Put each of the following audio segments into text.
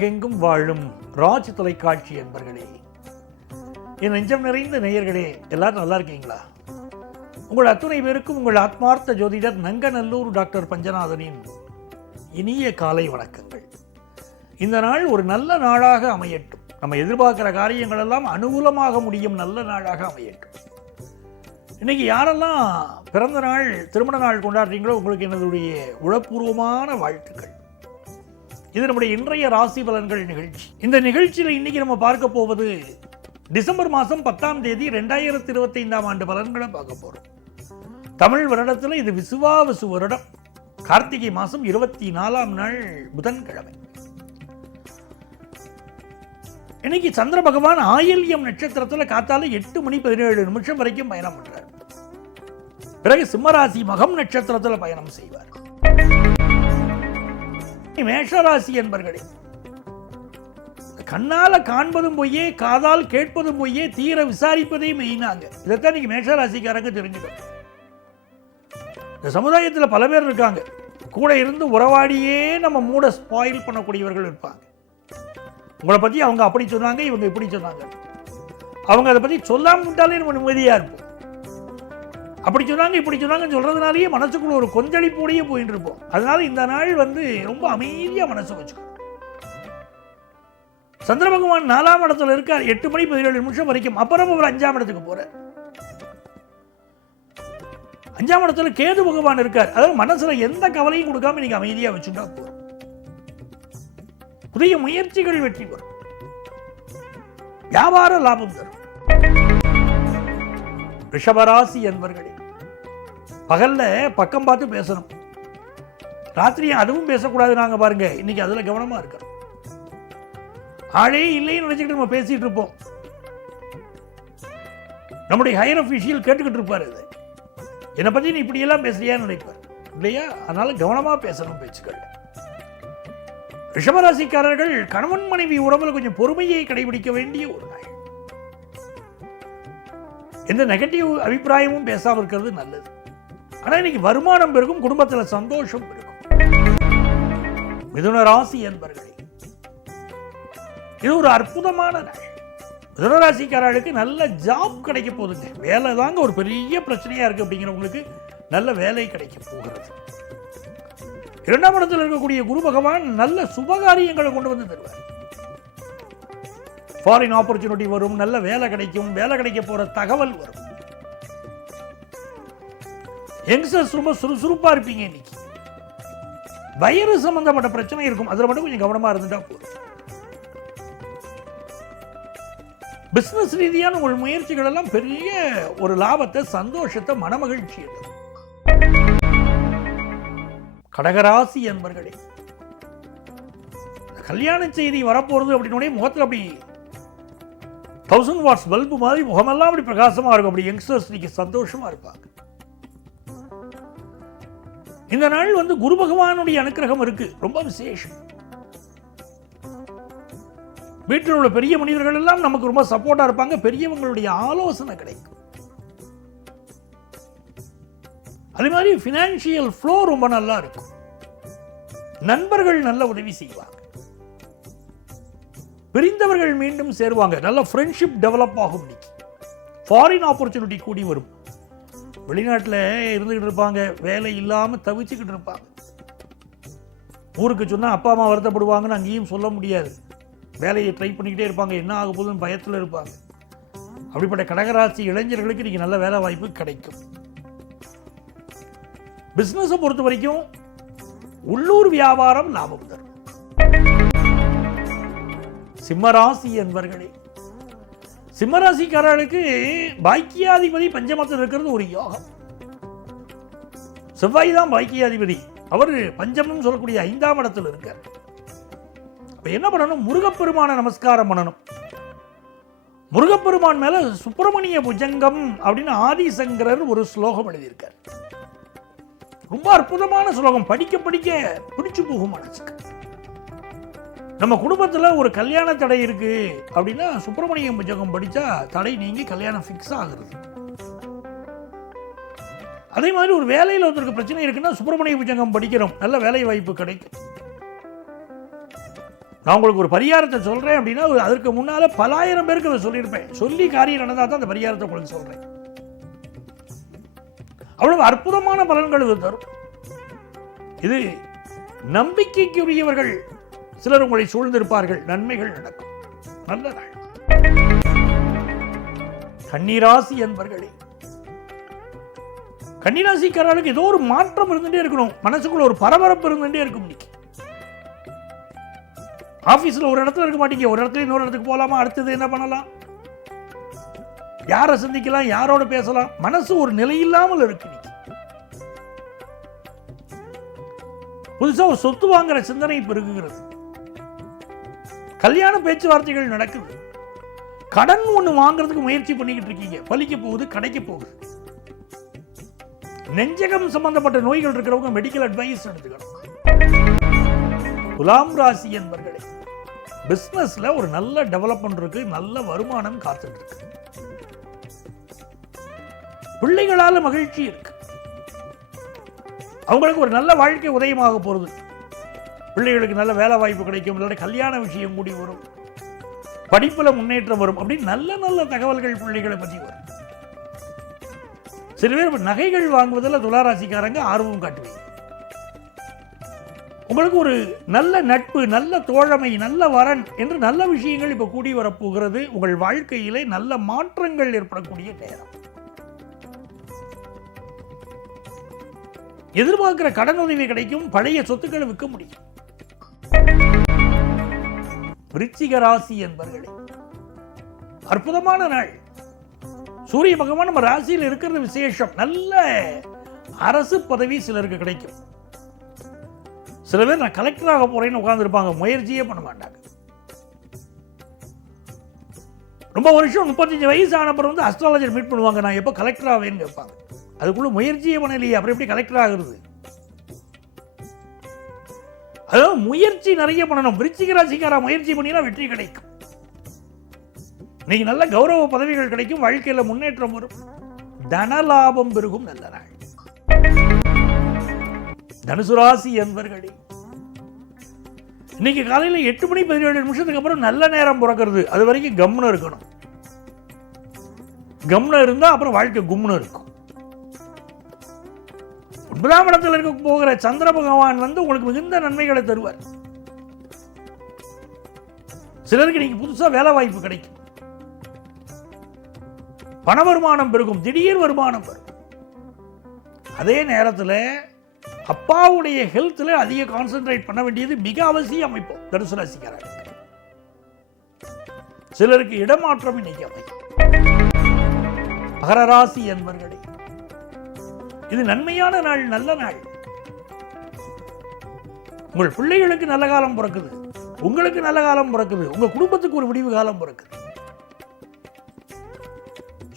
உலகெங்கும் வாழும் ராஜ் தொலைக்காட்சி என்பர்களே, என் நெஞ்சம் நிறைந்த நேயர்களே, எல்லாரும் நல்லா இருக்கீங்களா? உங்கள் அத்துணை பேருக்கும் உங்கள் ஆத்மார்த்த ஜோதிடர் நங்கநல்லூர் டாக்டர் பஞ்சநாதனின் இனிய காலை வணக்கங்கள். இந்த நாள் ஒரு நல்ல நாளாக அமையட்டும். நம்ம எதிர்பார்க்கிற காரியங்கள் எல்லாம் அனுகூலமாக முடியும் நல்ல நாளாக அமையட்டும். இன்னைக்கு யாரெல்லாம் பிறந்த நாள், திருமண நாள் கொண்டாடுறீங்களோ உங்களுக்கு என்னுடைய உளப்பூர்வமான வாழ்த்துக்கள். இது நம்முடைய இன்றைய ராசி பலன்கள் நிகழ்ச்சி. இந்த நிகழ்ச்சியில் இன்னைக்கு நம்ம பார்க்க போவது டிசம்பர் மாதம் 10ஆம் தேதி 2025ஆம் ஆண்டு பலன்களை பார்க்க போறோம். தமிழ் வருடத்தில் இது விசுவாவசு வருடம், கார்த்திகை மாதம் 24ஆம் நாள் புதன்கிழமை. இன்னைக்கு சந்திர பகவான் ஆயில்யம் நட்சத்திரத்தில் காத்தால 8:17 வரைக்கும் பயணம் பண்றார். பிறகு சிம்மராசி மகம் நட்சத்திரத்தில் பயணம் செய்வார். மேஷராசி என்பர்களே, கண்ணால காண்பதும் பொய்யே, காதால் கேட்பதும் பொய்யே, தீர விசாரிப்பதே மெயினாங்க. இதைத்தான் இன்னைக்கு மேஷராசிக்காரங்க தெரிஞ்சுக்கணும். இந்த சமுதாயத்தில் பல பேர் இருக்காங்க, கூட இருந்து உறவாடியே நம்ம மூட ஸ்பாயில் பண்ணக்கூடியவர்கள் இருப்பாங்க. உங்களை பற்றி அவங்க அப்படி சொன்னாங்க, இவங்க இப்படி சொன்னாங்க, அவங்க அதை பற்றி சொல்லாம விட்டாலே நம்ம நிம்மதியாக இருப்போம். அப்படி சொன்னாங்க இப்படி சொன்னாங்கன்னு சொல்றதுனாலேயே மனசுக்குள்ள ஒரு கொந்தளிப்போடையே போயிட்டு இருப்போம். அதனால இந்த நாள் ரொம்ப அமைதியாக மனசு வச்சுக்கணும். சந்திர பகவான் 4ஆம் இடத்துல இருக்கார் 8:17 வரைக்கும். அப்புறம் அவர் 5ஆம் இடத்துக்கு போறார். 5ஆம் இடத்துல கேது பகவான் இருக்கார். அதாவது மனசுல எந்த கவலையும் கொடுக்காம இன்னைக்கு அமைதியாக வச்சுட்டா போதும். புதிய முயற்சிகள் வெற்றி பெறும், வியாபார லாபம் தரும். ரிஷபராசி என்பர்களே, பகல்ல பக்கம் பார்த்து பேசணும், ராத்திரி அதுவும் பேசக்கூடாது. நாங்க பாருங்க இன்னைக்கு அதுல கவனமா இருக்கோம். ஆளே இல்லைன்னு நினைச்சுக்கிட்டு நம்ம பேசிட்டு இருப்போம். நம்முடைய ஹையர் அஃபீஷியல் கேட்டுக்கிட்டு இருப்பாரு, இது என்னை பத்தி நீ இப்படி எல்லாம் பேசுறியான்னு நினைப்பார் இல்லையா? அதனால கவனமா பேசணும் பேச்சுக்கள். ரிஷபராசிக்காரர்கள் கணவன் மனைவி உறவில் கொஞ்சம் பொறுமையை கடைபிடிக்க வேண்டிய ஒரு நாள். எந்த நெகட்டிவ் அபிப்பிராயமும் பேசாமல் இருக்கிறது நல்லது. ஆனா இன்னைக்கு வருமானம் பெருகும், குடும்பத்தில் சந்தோஷம் பெருகும். மிதுன ராசி என்பர்களே, இது ஒரு அற்புதமான நாள். மிதுன ராசிக்காரர்களுக்கு நல்ல ஜாப் கிடைக்க போகுதுங்க. வேலை தாங்க ஒரு பெரிய பிரச்சனையா இருக்கு அப்படிங்கிறவங்களுக்கு நல்ல வேலை கிடைக்க போகிறது. 2ஆம் இடத்தில் இருக்கக்கூடிய குரு பகவான் நல்ல சுபகாரியங்களை கொண்டு வந்து தருவார். ஃபாரின் ஆப்பர்ச்சுனிட்டி வரும், நல்ல வேலை கிடைக்கும், வேலை கிடைக்க போற தகவல் வரும். யங்ஸ்டர்ஸ் ரொம்ப சுறுசுறுப்பா இருப்பீங்க. இன்னைக்கு வயிறு சம்பந்தப்பட்ட பிரச்சனை இருக்கும், அதுல மட்டும் கொஞ்சம் கவனமா இருந்துட்டா போதும். பிசினஸ் ரீதியான உங்கள் முயற்சிகள் எல்லாம் பெரிய ஒரு லாபத்தை, சந்தோஷத்தை, மனமகிழ்ச்சி. கடகராசி என்பர்களே, கல்யாண செய்தி வரப்போறது அப்படின்னு முகத்தில் அப்படி 1000 வாட்ஸ் பல்பு மாதிரி முகமெல்லாம் அப்படி பிரகாசமா இருக்கும். அப்படி யங்ஸ்டர்ஸ் இன்னைக்கு சந்தோஷமா இருப்பாங்க. இந்த நாள் குரு பகவானுடைய அனுக்கிரகம் இருக்கு, ரொம்ப விசேஷம். வீட்டில் உள்ள பெரிய மனிதர்கள் எல்லாம் நமக்கு ரொம்ப சப்போர்ட்டா இருப்பாங்க. பெரியவங்களுடைய ஆலோசனை கிடைக்கும். அதே மாதிரி பினான்சியல் ஃப்ளோ ரொம்ப நல்லா இருக்கும். நண்பர்கள் நல்ல உதவி செய்வாங்க. பிரிந்தவர்கள் மீண்டும் சேருவாங்க. நல்ல ஃப்ரெண்ட்ஷிப் டெவலப் ஆகும். ஃபாரின் ஆப்பர்ச்சுனிட்டி கூடி வரும். வெளிநாட்டில் இருந்துகிட்டு இருப்பாங்க, வேலை இல்லாமல் தவிச்சுக்கிட்டு இருப்பாங்க. ஊருக்கு சொன்னால் அப்பா அம்மா வருத்தப்படுவாங்கன்னு அங்கேயும் சொல்ல முடியாது. வேலையை ட்ரை பண்ணிக்கிட்டே இருப்பாங்க, என்ன ஆக போகுதுன்னு பயத்தில் இருப்பாங்க. அப்படிப்பட்ட கடகராசி இளைஞர்களுக்கு இன்னைக்கு நல்ல வேலை வாய்ப்பு கிடைக்கும். பிசினஸை பொறுத்த வரைக்கும் உள்ளூர் வியாபாரம் லாபம் தரும். சிம்மராசி என்பர்களே, சிம்மராசிக்காரர்களுக்கு பாக்கியாதிபதி பஞ்சமத்தில் இருக்கிறது ஒரு யோகம். செவ்வாய் தான் பாக்கியாதிபதி. அவர் பஞ்சமம் சொல்லக்கூடிய 5ஆம் இடத்தில் இருக்கார். என்ன பண்ணணும்? முருகப்பெருமான நமஸ்காரம் பண்ணணும். முருகப்பெருமான் மேல சுப்பிரமணிய புஜங்கம் அப்படின்னு ஆதிசங்கரர் ஒரு ஸ்லோகம் எழுதியிருக்கார். ரொம்ப அற்புதமான ஸ்லோகம். படிக்க படிக்க பிடிச்சு போகும் மனசுக்கு. நம்ம குடும்பத்தில் ஒரு கல்யாண தடை இருக்கு அப்படின்னா சுப்பிரமணியம் புஜங்கம் படிச்சா தடை நீங்கி கல்யாணம் ஃபிக்ஸ் ஆகுறது. அதே மாதிரி ஒரு வேலையில் ஒருத்தருக்கு பிரச்சனை இருக்குன்னா சுப்பிரமணிய புஜங்கம் படிக்கிறோம், நல்ல வேலை வாய்ப்பு கிடைக்கும். நான் உங்களுக்கு ஒரு பரிகாரத்தை சொல்கிறேன் அப்படின்னா அதற்கு முன்னால் பலாயிரம் பேருக்கு அதை சொல்லியிருப்பேன். சொல்லி காரியம் நடந்தால் தான் அந்த பரிகாரத்தை உங்களுக்கு சொல்கிறேன். அவ்வளவு அற்புதமான பலன்கள் இது தரும். இது நம்பிக்கைக்குரியவர்கள் சிலர் உங்களை சூழ்ந்திருப்பார்கள். நன்மைகள் நடக்கும். நல்ல நாள். கன்னிராசி என்பர்களே, கன்னிராசிக்காரர்களுக்கு ஏதோ ஒரு மாற்றம் இருந்துட்டே இருக்கணும். மனசுக்குள்ள ஒரு பரபரப்பு இருந்துட்டே இருக்கும். இன்னைக்கு ஆபீஸ்ல ஒரு இடத்துல இருக்க மாட்டீங்க. ஒரு இடத்துல இன்னொரு இடத்துக்கு போகலாமா, அடுத்தது என்ன பண்ணலாம், யாரை சந்திக்கலாம், யாரோட பேசலாம், மனசு ஒரு நிலை இல்லாமல் இருக்கு. புதுசா ஒரு சொத்து வாங்குற சிந்தனை பெருகுகிறது. கல்யாண பேச்சுவார்த்தைகள் நடக்குது. கடன் ஒண்ணு வாங்குறதுக்கு முயற்சி பண்ணிக்கிட்டு இருக்கீங்க. பலிக்க போகுது, கிடைக்க போகுது. நெஞ்சகம் சம்பந்தப்பட்ட நோய்கள் இருக்கிறவங்க மெடிக்கல் அட்வைஸ் எடுத்துக்கணும். துலாம் ராசி என்பர்களே, பிசினஸ்ல ஒரு நல்ல டெவலப்மெண்ட் இருக்கு. நல்ல வருமானம் காத்துட்டு இருக்கு. பிள்ளைகளால மகிழ்ச்சி இருக்கு. அவங்களுக்கு ஒரு நல்ல வாழ்க்கை உதயமாக போறது. பிள்ளைகளுக்கு நல்ல வேலை வாய்ப்பு கிடைக்கும். இல்லாத கல்யாண விஷயம் கூடி வரும். படிப்புல முன்னேற்றம் வரும். அப்படி நல்ல நல்ல தகவல்கள் பிள்ளைகளை பற்றி வரும். சில பேர் நகைகள் வாங்குவதில் துளாராசிக்காரங்க ஆர்வம் காட்டுவீங்க. உங்களுக்கு ஒரு நல்ல நட்பு, நல்ல தோழமை, நல்ல வரன் என்று நல்ல விஷயங்கள் இப்ப கூடி வரப்போகிறது. உங்கள் வாழ்க்கையிலே நல்ல மாற்றங்கள் ஏற்படக்கூடிய நேரம். எதிர்பார்க்கிற கடன் உதவி கிடைக்கும். பழைய சொத்துக்களை விற்க முடியும். விருச்சிக ராசி என்பர்களே, அற்புதமான நாள். சூரிய பகவான் நம்ம ராசியில் இருக்கிறது விசேஷம். நல்ல அரசு பதவி சிலருக்கு கிடைக்கும். சில பேர் நான் கலெக்டராக போறேன்னு உட்கார்ந்து இருப்பாங்க. முயற்சியே பண்ண மாட்டாங்க. ரொம்ப வருஷம் 35 வயசு ஆனப்பறம் வந்து அஸ்ட்ராலஜர் மீட் பண்ணுவாங்க. நான் எப்போ கலெக்டர் ஆவேன்னு கேட்பாங்க. அதுக்குள்ள முயற்சியே பண்ணலையே, அப்புறம் எப்படி கலெக்டர் ஆகுறது? அதாவது முயற்சி நிறைய பண்ணணும். விருச்சிக ராசிக்கார முயற்சி பண்ணினா வெற்றி கிடைக்கும். நீங்க நல்ல கௌரவ பதவிகள் கிடைக்கும். வாழ்க்கையில முன்னேற்றம் வரும். தன லாபம் பெருகும். நல்ல நாள். தனுசு ராசி என்பர்களே, இன்னைக்கு காலையில் 8 மணி 17 நிமிஷத்துக்கு அப்புறம் நல்ல நேரம் பிறக்கிறது. அது வரைக்கும் கம்முன்னு இருக்கணும். கம்முன்னு இருந்தா அப்புறம் வாழ்க்கை கும்முன்னு இருக்கும். 9ஆம் இடத்தில் இருக்க போகிற சந்திர பகவான் வந்து உங்களுக்கு மிகுந்த நன்மைகளை தருவார். சிலருக்கு நீங்க புதுசா வேலை வாய்ப்பு கிடைக்கும். பண வருமானம் பெருகும். திடீர் வருமானம் வரும். அதே நேரத்தில் அப்பாவுடைய ஹெல்த்ல அதிக கான்சென்ட்ரேட் பண்ண வேண்டியது மிக அவசியம். அமைப்பு தனுசு ராசிக்காரர்கள் சிலருக்கு இடமாற்றம் இன்னைக்கு அமைக்கும். மகர ராசி என்பர்களே, இது நன்மையான நாள். நல்ல நாள். உங்கள் பிள்ளைகளுக்கு நல்ல காலம் பிறக்குது. உங்களுக்கு நல்ல காலம் பிறக்குது. உங்க குடும்பத்துக்கு ஒரு விடிவு காலம் பிறக்குது.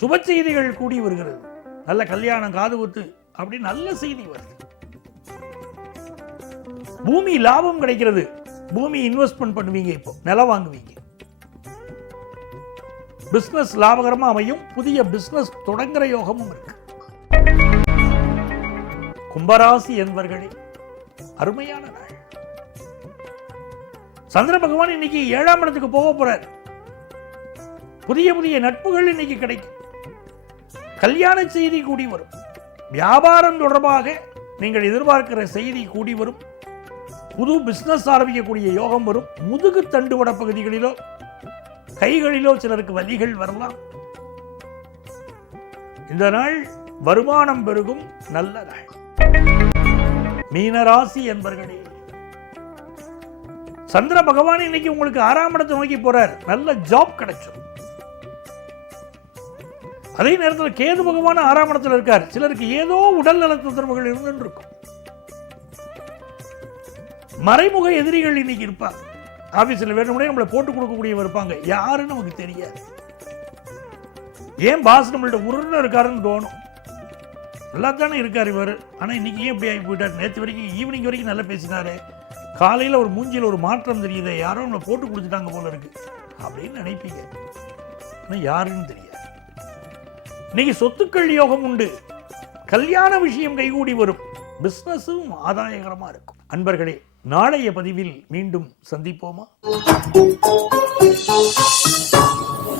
சுப செய்திகள் கூடி வருகிறது. நல்ல கல்யாணம், காது குத்து, அப்படி நல்ல செய்தி வருது. பூமி லாபம் கிடைக்கிறது. பூமி இன்வெஸ்ட்மெண்ட் பண்ணுவீங்க. இப்போ நிலம் வாங்குவீங்க. பிசினஸ் லாபகரமா அமையும். புதிய பிசினஸ் தொடங்குற யோகமும் இருக்கு. கும்பராசி என்பர்களே, அருமையான நாள். சந்திர பகவான் இன்னைக்கு 7ஆம் இடத்துக்கு போக போறார். புதிய புதிய நட்புகள் இன்னைக்கு கிடைக்கும். கல்யாண செய்தி கூடி வரும். வியாபாரம் தொடர்பாக நீங்கள் எதிர்பார்க்கிற செய்தி கூடி வரும். புது பிசினஸ் ஆரம்பிக்கக்கூடிய யோகம் வரும். முதுகு தண்டுவட பகுதிகளிலோ கைகளிலோ சிலருக்கு வலிகள் வரலாம். இந்த நாள் வருமானம் பெருகும். நல்ல நாள். மீனராசி என்பர்களே, சந்திர பகவான் இன்னைக்கு உங்களுக்கு 6ஆம் இடத்தை நோக்கி போறார். நல்ல ஜாப் கிடைக்கும். அதே நேரத்தில் கேது பகவான் 6ஆம் இடத்துல இருக்கார். சிலருக்கு ஏதோ உடல் நல தொந்தரவுகள் இருந்து இருக்கும். மறைமுக எதிரிகள் இன்னைக்கு இருப்பாங்க. ஆபீஸ்ல வேணும்னே நம்மளை போட்டு கொடுக்கக்கூடியவர் இருப்பாங்க. யாருன்னு நமக்கு தெரியாது. ஏன் பாஸ் நம்மள்ட்ட உருன்னு இருக்காருன்னு தோணும். நல்லா தானே இருக்கார் இவர், ஆனால் இன்னைக்கு ஏன் இப்படி ஆகி போயிட்டார்? நேற்று வரைக்கும் ஈவினிங் வரைக்கும் நல்லா பேசினாரு, காலையில் ஒரு மூஞ்சியில் ஒரு மாற்றம் தெரியுது, யாரோ நம்மளை போட்டு கொடுத்துட்டாங்க போல இருக்கு அப்படின்னு நினைப்பீங்க. ஆனால் யாருன்னு தெரியாது. இன்னைக்கு சொத்துக்கள் யோகம் உண்டு. கல்யாண விஷயம் கைகூடி வரும். பிஸ்னஸும் ஆதாயகரமாக இருக்கும். அன்பர்களே, நாளைய பதிவில் மீண்டும் சந்திப்போமா?